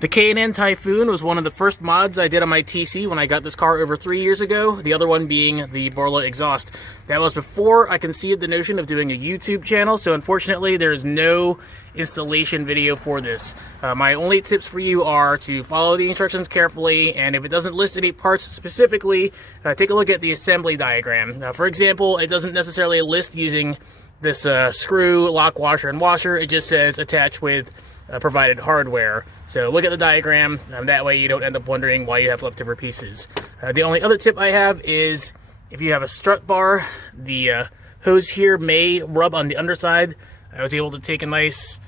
The K&N Typhoon was one of the first mods I did on my TC when I got this car over 3 years ago, the other one being the Borla exhaust. That was before I conceived the notion of doing a YouTube channel, so unfortunately there is no installation video for this. My only tips for you are to follow the instructions carefully, and if it doesn't list any parts specifically, take a look at the assembly diagram. For example, it doesn't necessarily list using this screw, lock washer, and washer. It just says attach with provided hardware. So look at the diagram, that way you don't end up wondering why you have leftover pieces. The only other tip I have is if you have a strut bar, the hose here may rub on the underside. I was able to take a nice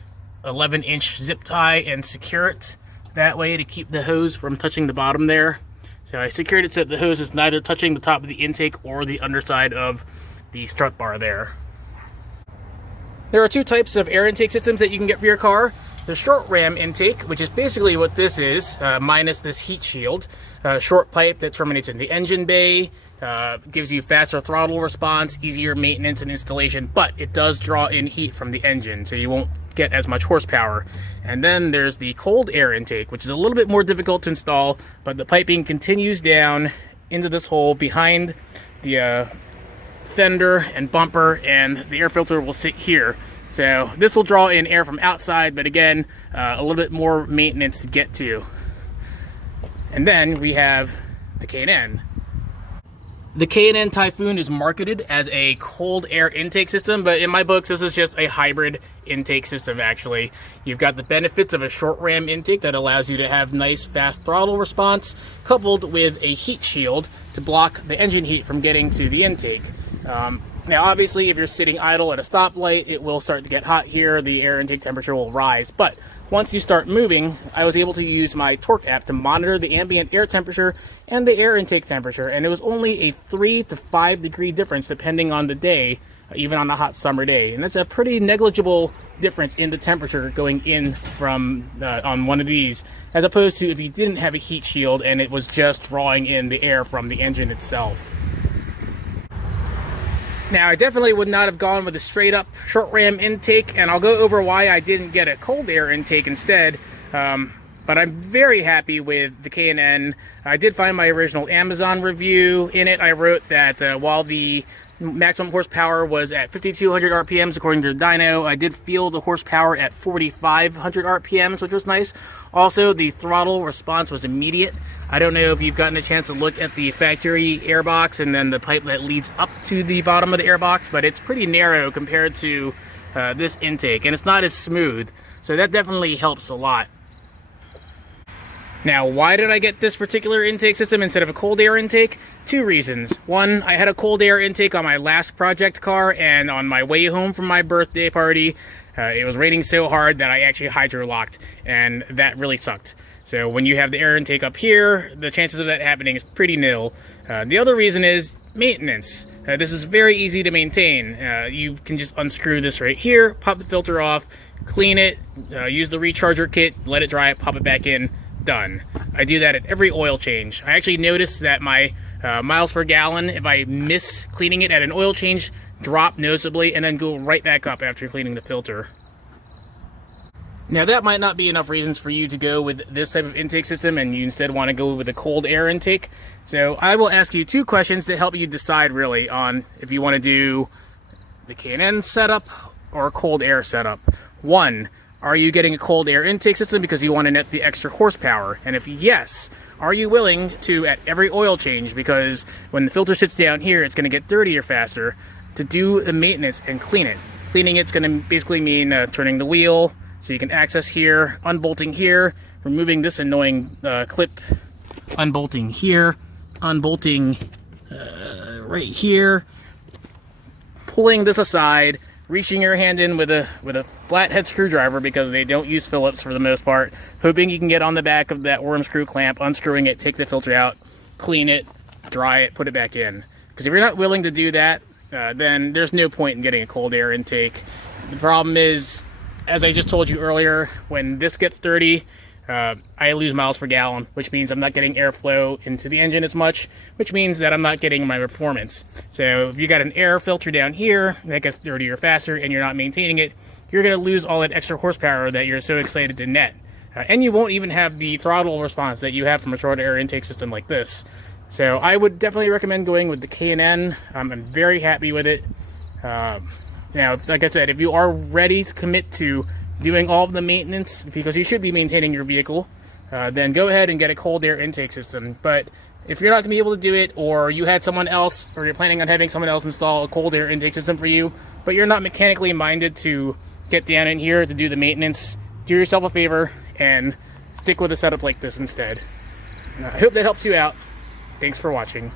11-inch zip tie and secure it that way to keep the hose from touching the bottom there. So I secured it so that the hose is neither touching the top of the intake or the underside of the strut bar there. There are two types of air intake systems that you can get for your car. The short ram intake, which is basically what this is, minus this heat shield. Short pipe that terminates in the engine bay, gives you faster throttle response, easier maintenance and installation, but it does draw in heat from the engine, so you won't get as much horsepower. And then there's the cold air intake, which is a little bit more difficult to install, but the piping continues down into this hole behind the fender and bumper, and the air filter will sit here. So this will draw in air from outside, but again, a little bit more maintenance to get to. And then we have the K&N. The K&N Typhoon is marketed as a cold air intake system, but in my books, this is just a hybrid intake system, actually. You've got the benefits of a short ram intake that allows you to have nice, fast throttle response, coupled with a heat shield to block the engine heat from getting to the intake. Now, obviously, if you're sitting idle at a stoplight, it will start to get hot here. The air intake temperature will rise. But once you start moving, I was able to use my torque app to monitor the ambient air temperature and the air intake temperature. And it was only a 3 to 5 degree difference depending on the day, even on a hot summer day. And that's a pretty negligible difference in the temperature going in from on one of these, as opposed to if you didn't have a heat shield and it was just drawing in the air from the engine itself. Now, I definitely would not have gone with a straight up short ram intake, and I'll go over why I didn't get a cold air intake instead. But I'm very happy with the K&N. I did find my original Amazon review. In it, I wrote that while the maximum horsepower was at 5,200 RPMs according to the dyno, I did feel the horsepower at 4,500 RPMs, which was nice. Also, the throttle response was immediate. I don't know if you've gotten a chance to look at the factory airbox and then the pipe that leads up to the bottom of the airbox, but it's pretty narrow compared to this intake, and it's not as smooth, so that definitely helps a lot. Now, why did I get this particular intake system instead of a cold air intake? Two reasons. One, I had a cold air intake on my last project car, and on my way home from my birthday party, it was raining so hard that I actually hydro-locked, and that really sucked. So when you have the air intake up here, the chances of that happening is pretty nil. The other reason is maintenance. This is very easy to maintain. You can just unscrew this right here, pop the filter off, clean it, use the recharger kit, let it dry, pop it back in, done. I do that at every oil change. I actually noticed that my miles per gallon, if I miss cleaning it at an oil change, drop noticeably and then go right back up after cleaning the filter. Now, that might not be enough reasons for you to go with this type of intake system and you instead want to go with a cold air intake. So I will ask you two questions to help you decide really on if you want to do the K&N setup or a cold air setup. One, are you getting a cold air intake system because you want to net the extra horsepower? And if yes, are you willing to, at every oil change, because when the filter sits down here, it's going to get dirtier faster, to do the maintenance and clean it? Cleaning it's going to basically mean turning the wheel, so you can access here, unbolting here, removing this annoying clip, unbolting here, unbolting right here, pulling this aside, reaching your hand in with a flathead screwdriver because they don't use Phillips for the most part, hoping you can get on the back of that worm screw clamp, unscrewing it, take the filter out, clean it, dry it, put it back in. Because if you're not willing to do that, then there's no point in getting a cold air intake. The problem is, as I just told you earlier, when this gets dirty, I lose miles per gallon, which means I'm not getting airflow into the engine as much, which means that I'm not getting my performance. So if you got an air filter down here that gets dirtier faster and you're not maintaining it, you're going to lose all that extra horsepower that you're so excited to net. and you won't even have the throttle response that you have from a short air intake system like this. So I would definitely recommend going with the K&N. I'm very happy with it. Now, like I said, if you are ready to commit to doing all of the maintenance, because you should be maintaining your vehicle, then go ahead and get a cold air intake system. But if you're not going to be able to do it, or you had someone else, or you're planning on having someone else install a cold air intake system for you, but you're not mechanically minded to get down in here to do the maintenance, do yourself a favor and stick with a setup like this instead. I hope that helps you out. Thanks for watching.